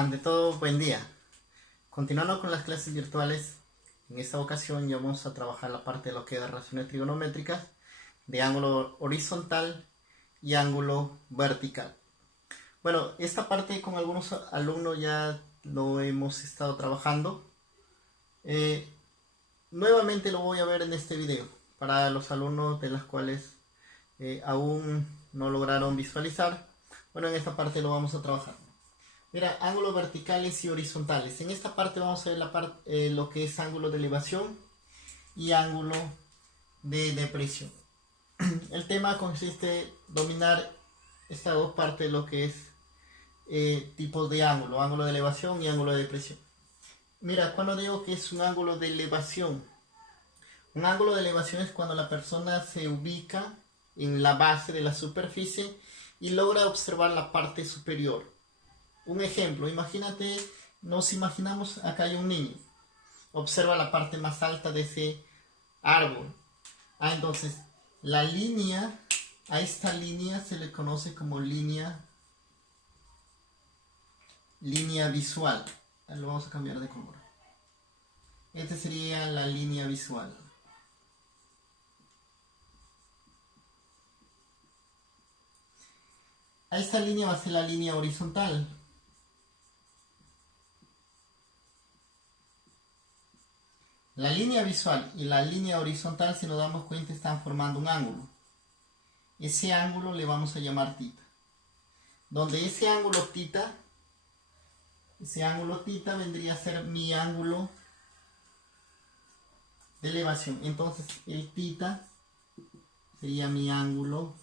Ante todo, buen día. Continuando con las clases virtuales, en esta ocasión ya vamos a trabajar la parte de lo que es relaciones trigonométricas de ángulo horizontal y ángulo vertical. Bueno, esta parte con algunos alumnos ya lo hemos estado trabajando. Eh, Nuevamente lo voy a ver en este video para los alumnos de las cuales aún no lograron visualizar. Bueno, en esta parte lo vamos a trabajar. Mira, ángulos verticales y horizontales. En esta parte vamos a ver lo que es ángulo de elevación y ángulo de depresión. El tema consiste en dominar estas dos partes de lo que es tipos de ángulo, ángulo de elevación y ángulo de depresión. Mira, cuando digo que es un ángulo de elevación, un ángulo de elevación es cuando la persona se ubica en la base de la superficie y logra observar la parte superior. Un ejemplo, imagínate, nos imaginamos, acá hay un niño, observa la parte más alta de ese árbol. Entonces, la línea, a esta línea se le conoce como línea visual. Lo vamos a cambiar de color. Esta sería la línea visual. A esta línea va a ser la línea horizontal. La línea visual y la línea horizontal, si nos damos cuenta, están formando un ángulo. Ese ángulo le vamos a llamar θ. Donde ese ángulo θ vendría a ser mi ángulo de elevación. Entonces el θ sería mi ángulo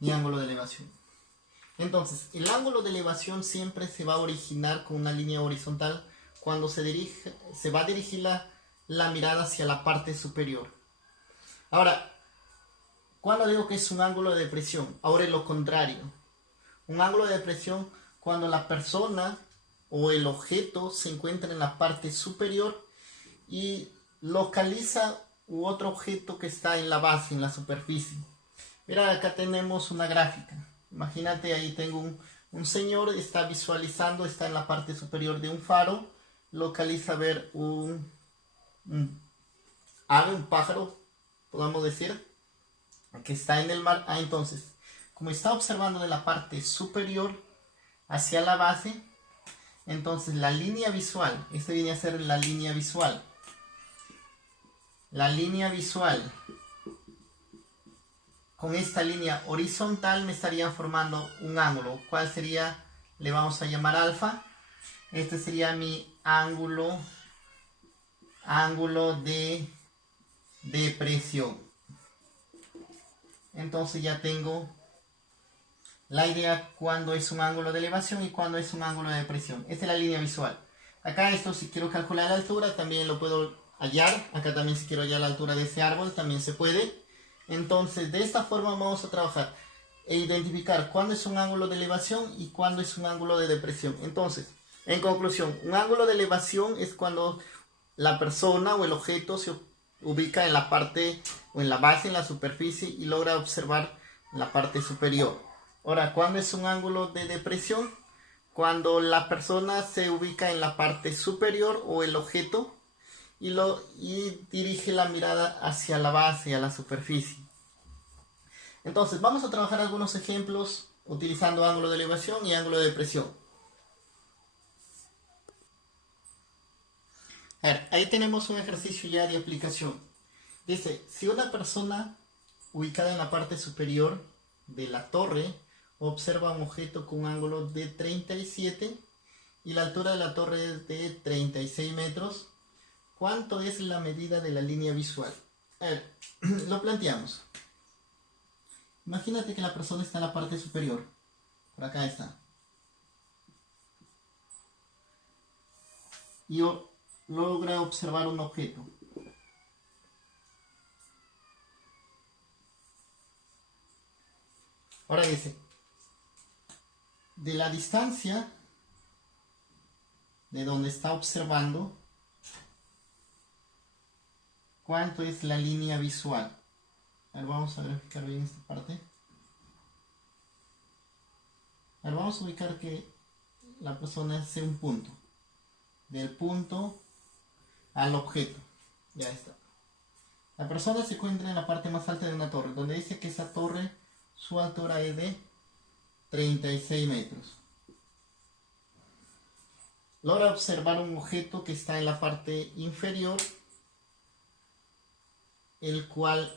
de elevación. Entonces, el ángulo de elevación siempre se va a originar con una línea horizontal cuando se va a dirigir la mirada hacia la parte superior. Ahora, cuando digo que es un ángulo de depresión, ahora es lo contrario. Un ángulo de depresión cuando la persona o el objeto se encuentra en la parte superior y localiza otro objeto que está en la base, en la superficie. Mira, acá tenemos una gráfica. Imagínate, ahí tengo un señor, está visualizando, está en la parte superior de un faro, localiza ver un ave, un pájaro, podemos decir, que está en el mar. Entonces, como está observando de la parte superior hacia la base, entonces la línea visual, esta viene a ser la línea visual. La línea visual con esta línea horizontal me estarían formando un ángulo. ¿Cuál sería? Le vamos a llamar alfa. Este sería mi ángulo de depresión. Entonces ya tengo la idea cuando es un ángulo de elevación y cuando es un ángulo de depresión. Esta es la línea visual. Acá esto, si quiero calcular la altura, también lo puedo hallar. Acá también, si quiero hallar la altura de ese árbol, también se puede. Entonces, de esta forma vamos a trabajar e identificar cuándo es un ángulo de elevación y cuándo es un ángulo de depresión. Entonces, en conclusión, un ángulo de elevación es cuando la persona o el objeto se ubica en la parte o en la base, en la superficie, y logra observar la parte superior. Ahora, ¿cuándo es un ángulo de depresión? Cuando la persona se ubica en la parte superior o el objeto y dirige la mirada hacia la base, a la superficie. Entonces, vamos a trabajar algunos ejemplos utilizando ángulo de elevación y ángulo de depresión. A ver, ahí tenemos un ejercicio ya de aplicación. Dice, si una persona ubicada en la parte superior de la torre observa un objeto con un ángulo de 37 y la altura de la torre es de 36 metros, ¿cuánto es la medida de la línea visual? A ver, lo planteamos. Imagínate que la persona está en la parte superior. Por acá está. Y logra observar un objeto. Ahora dice, de la distancia de donde está observando, ¿cuánto es la línea visual? A ver, vamos a verificar bien esta parte. A ver, vamos a ubicar que la persona hace un punto. Del punto al objeto. Ya está. La persona se encuentra en la parte más alta de una torre, donde dice que esa torre, su altura es de 36 metros. Logra observar un objeto que está en la parte inferior, el cual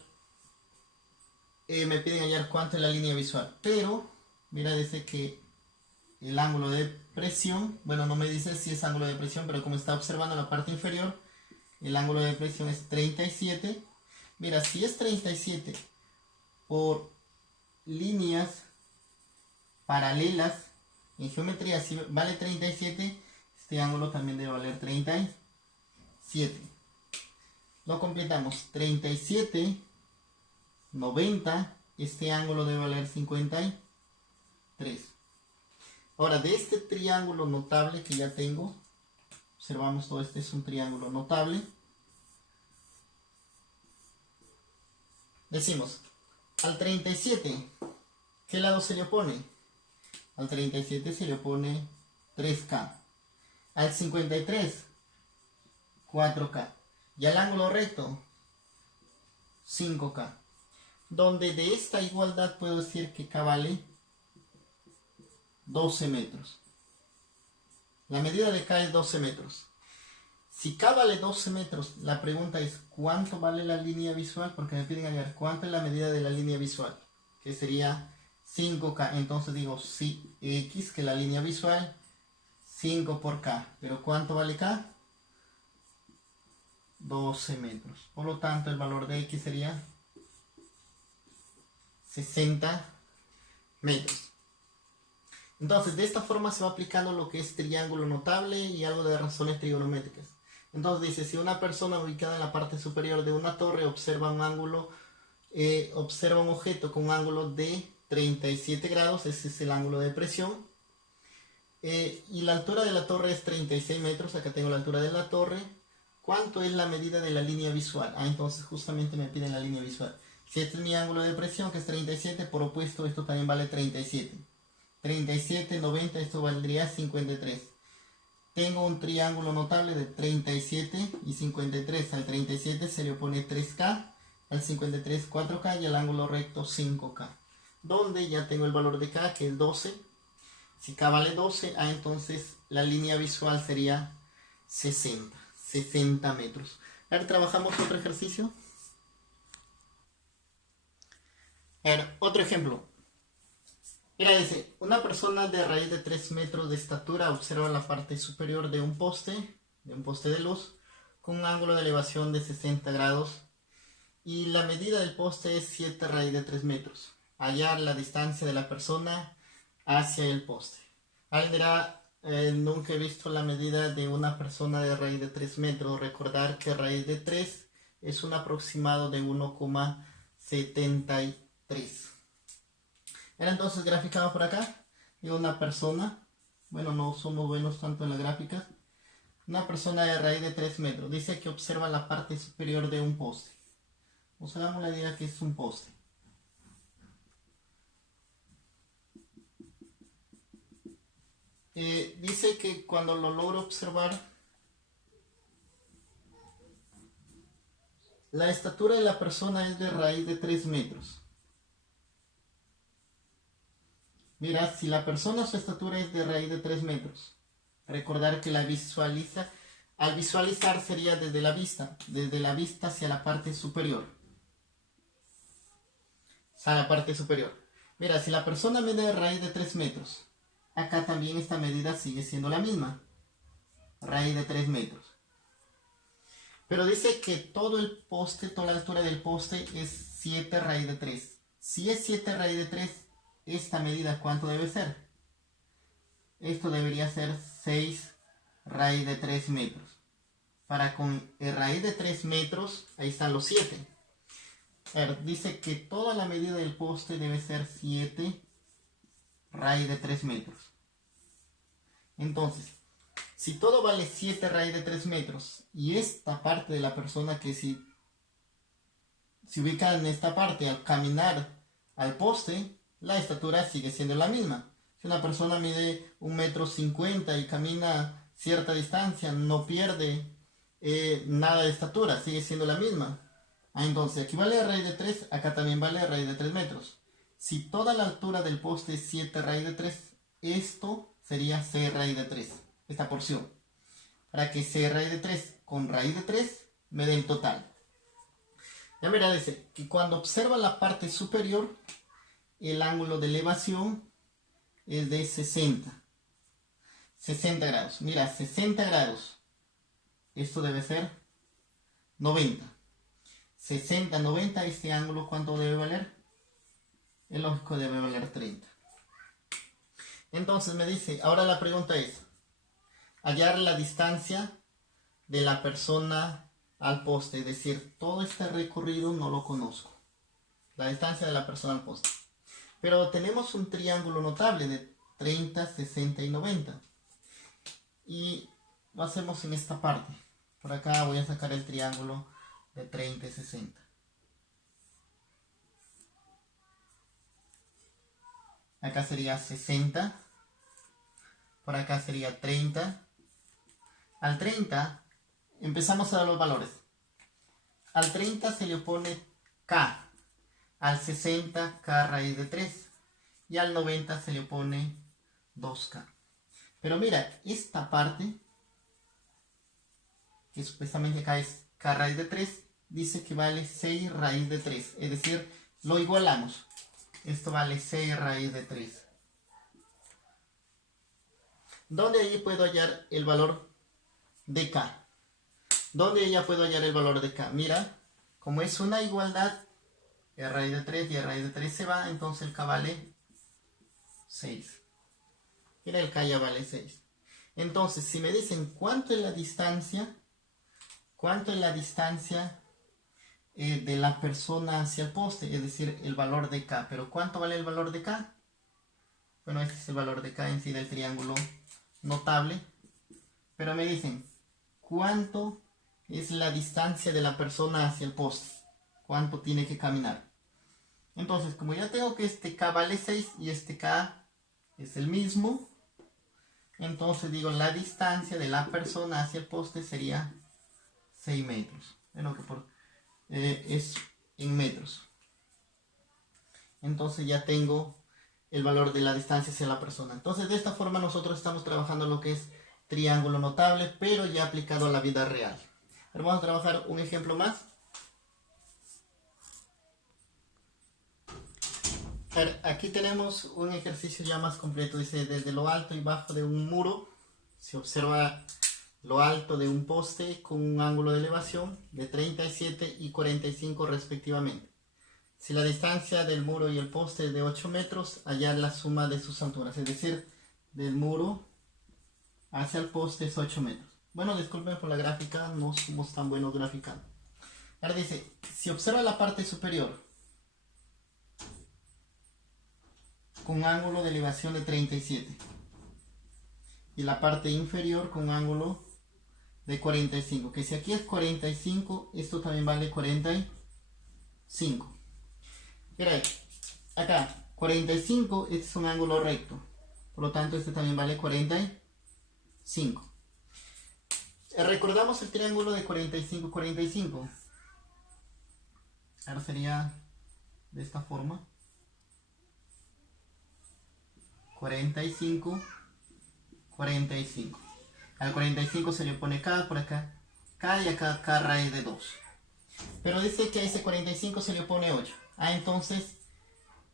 me piden hallar cuánto es la línea visual. Pero, mira, dice que el ángulo de presión, bueno, no me dice si es ángulo de presión, pero como está observando la parte inferior, el ángulo de presión es 37. Mira, si es 37 por líneas paralelas en geometría, si vale 37, este ángulo también debe valer 37. Lo completamos. 37, 90, este ángulo debe valer 53. Ahora, de este triángulo notable que ya tengo, observamos todo este es un triángulo notable. Decimos, al 37, ¿qué lado se le opone? Al 37 se le opone 3K. Al 53, 4K. Y al ángulo recto, 5K. Donde de esta igualdad puedo decir que K vale 12 metros. La medida de K es 12 metros. Si K vale 12 metros, la pregunta es ¿cuánto vale la línea visual? Porque me piden hallar cuánto es la medida de la línea visual, que sería 5K. Entonces digo, si X, que es la línea visual, 5 por K. Pero ¿cuánto vale K? 12 metros. Por lo tanto, el valor de X sería 60 metros. Entonces, de esta forma se va aplicando lo que es triángulo notable y algo de razones trigonométricas. Entonces dice, si una persona ubicada en la parte superior de una torre observa un ángulo, observa un objeto con un ángulo de 37 grados, ese es el ángulo de presión, y la altura de la torre es 36 metros, acá tengo la altura de la torre. ¿Cuánto es la medida de la línea visual? Entonces justamente me piden la línea visual. Si este es mi ángulo de presión, que es 37, por opuesto esto también vale 37. 37, 90, esto valdría 53. Tengo un triángulo notable de 37 y 53. Al 37 se le opone 3K, al 53 4K y al ángulo recto 5K. Donde ya tengo el valor de K, que es 12. Si K vale 12, entonces la línea visual sería 60 metros. Ahora trabajamos otro ejercicio. A ver, otro ejemplo. Mira, dice, una persona de raíz de 3 metros de estatura observa la parte superior de un poste de luz, con un ángulo de elevación de 60 grados, y la medida del poste es 7 raíz de 3 metros. Hallar la distancia de la persona hacia el poste. Alguien dirá, nunca he visto la medida de una persona de raíz de 3 metros. Recordar que raíz de 3 es un aproximado de 1,73. Entonces graficamos por acá de una persona, bueno, no somos buenos tanto en la gráfica, una persona de raíz de 3 metros, dice que observa la parte superior de un poste. Nos hagamos la idea que es un poste. Dice que cuando lo logro observar, la estatura de la persona es de raíz de 3 metros. Mira, si la persona su estatura es de raíz de 3 metros, recordar que al visualizar sería desde la vista hacia la parte superior. Hacia la parte superior. Mira, si la persona mide raíz de 3 metros, acá también esta medida sigue siendo la misma, raíz de 3 metros. Pero dice que todo el poste, toda la altura del poste es 7 raíz de 3. Si es 7 raíz de 3, esta medida, ¿cuánto debe ser? Esto debería ser 6 raíz de 3 metros. Para con raíz de 3 metros, ahí están los 7. A ver, dice que toda la medida del poste debe ser 7 raíz de 3 metros. Entonces, si todo vale 7 raíz de 3 metros y esta parte de la persona que si se ubica en esta parte. Al caminar al poste, la estatura sigue siendo la misma. Si una persona mide 1,50 m y camina cierta distancia, no pierde nada de estatura, sigue siendo la misma. Entonces aquí vale raíz de 3, acá también vale raíz de 3 metros. Si toda la altura del poste es 7 raíz de 3, esto sería c raíz de 3, esta porción. Para que c raíz de 3 con raíz de 3 me dé el total. Ya verá, dice que cuando observa la parte superior, el ángulo de elevación es de 60 grados. Mira, 60 grados. Esto debe ser 90. 60, 90, este ángulo, ¿cuánto debe valer? Es lógico, debe valer 30. Entonces me dice, ahora la pregunta es, hallar la distancia de la persona al poste. Es decir, todo este recorrido no lo conozco. La distancia de la persona al poste. Pero tenemos un triángulo notable de 30, 60 y 90. Y lo hacemos en esta parte. Por acá voy a sacar el triángulo de 30 y 60. Acá sería 60. Por acá sería 30. Al 30 empezamos a dar los valores. Al 30 se le opone K. Al 60 K raíz de 3. Y al 90 se le opone 2K. Pero mira, esta parte, que supuestamente acá es K raíz de 3, dice que vale 6 raíz de 3. Es decir, lo igualamos. Esto vale 6 raíz de 3. ¿Dónde allí puedo hallar el valor de K? ¿Dónde ya puedo hallar el valor de K? Mira, como es una igualdad, y raíz de 3 y a raíz de 3 se va, entonces el K vale 6. Mira, el K ya vale 6. Entonces, si me dicen cuánto es la distancia de la persona hacia el poste, es decir, el valor de K. Pero ¿cuánto vale el valor de K? Bueno, este es el valor de K en sí del triángulo notable. Pero me dicen, ¿cuánto es la distancia de la persona hacia el poste? ¿Cuánto tiene que caminar? Entonces, como ya tengo que este K vale 6 y este K es el mismo, entonces digo, la distancia de la persona hacia el poste sería 6 metros. Bueno, que es en metros. Entonces ya tengo el valor de la distancia hacia la persona. Entonces de esta forma nosotros estamos trabajando lo que es triángulo notable, pero ya aplicado a la vida real. Ahora vamos a trabajar un ejemplo más. Aquí tenemos un ejercicio ya más completo. Dice, desde lo alto y bajo de un muro se observa lo alto de un poste con un ángulo de elevación de 37 y 45 respectivamente. Si la distancia del muro y el poste es de 8 metros, hallar la suma de sus alturas. Es decir, del muro hacia el poste es 8 metros. Bueno, disculpen por la gráfica, no somos tan buenos graficando. Ahora dice, si observa la parte superior con un ángulo de elevación de 37 y la parte inferior con un ángulo de 45, que si aquí es 45, esto también vale 45. Mira ahí, acá 45 es un ángulo recto, por lo tanto este también vale 45. Recordamos el triángulo de 45, 45. Ahora sería de esta forma. 45, 45. Al 45 se le pone K por acá, K y acá K raíz de 2. Pero dice que a ese 45 se le pone 8. Entonces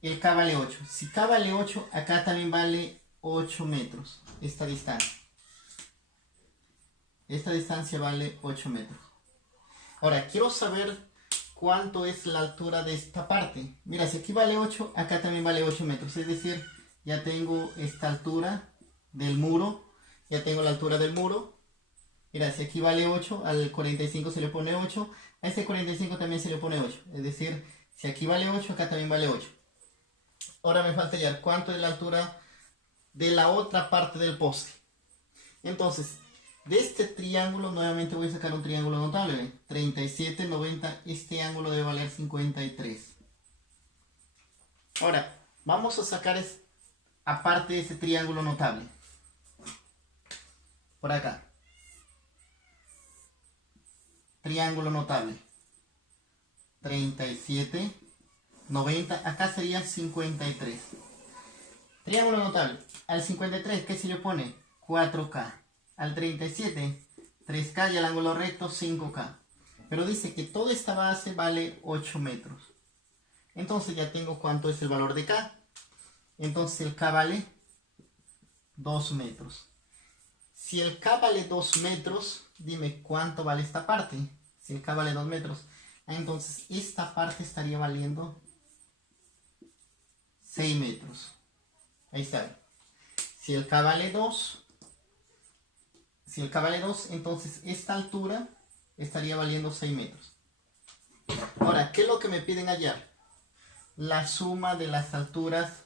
el K vale 8. Si K vale 8, acá también vale 8 metros. Esta distancia. Esta distancia vale 8 metros. Ahora, quiero saber cuánto es la altura de esta parte. Mira, si aquí vale 8, acá también vale 8 metros. Es decir, ya tengo esta altura del muro. Ya tengo la altura del muro. Mira, si aquí vale 8, al 45 se le pone 8. A ese 45 también se le pone 8. Es decir, si aquí vale 8, acá también vale 8. Ahora me falta hallar cuánto es la altura de la otra parte del poste. Entonces, De este triángulo nuevamente voy a sacar un triángulo notable. ¿Ven? 37, 90, este ángulo debe valer 53. Ahora, vamos a sacar aparte de ese triángulo notable. Por acá. Triángulo notable. 37, 90, acá sería 53. Triángulo notable. Al 53, ¿qué se le pone? 4K. Al 37, 3K y al ángulo recto 5K. Pero dice que toda esta base vale 8 metros. Entonces ya tengo cuánto es el valor de K. Entonces el K vale 2 metros. Si el K vale 2 metros, dime cuánto vale esta parte. Si el K vale 2 metros, entonces esta parte estaría valiendo 6 metros. Ahí está. Si el K vale 2, entonces esta altura estaría valiendo 6 metros. Ahora, ¿qué es lo que me piden hallar? La suma de las alturas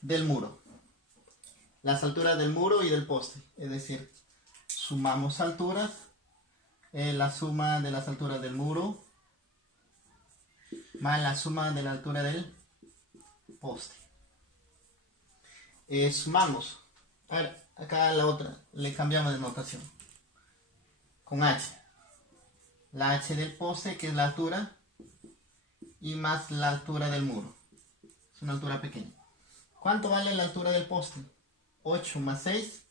del muro. Las alturas del muro y del poste. Es decir, sumamos alturas. La suma de las alturas del muro más la suma de la altura del poste. Sumamos. A ver, acá la otra. Le cambiamos de notación. Con H. La H del poste, que es la altura. Y más la altura del muro. Es una altura pequeña. ¿Cuánto vale la altura del poste? 8 más 6,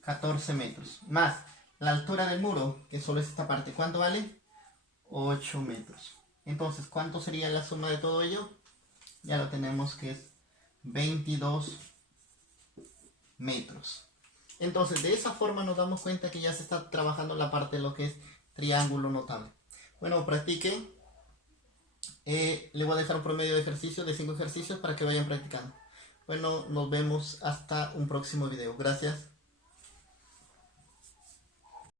14 metros. Más la altura del muro, que solo es esta parte. ¿Cuánto vale? 8 metros. Entonces, ¿cuánto sería la suma de todo ello? Ya lo tenemos, que es 22 metros. Entonces, de esa forma nos damos cuenta que ya se está trabajando la parte de lo que es triángulo notable. Bueno, practiquen. Le voy a dejar un promedio de ejercicios de 5 ejercicios para que vayan practicando. Bueno, nos vemos hasta un próximo video. Gracias.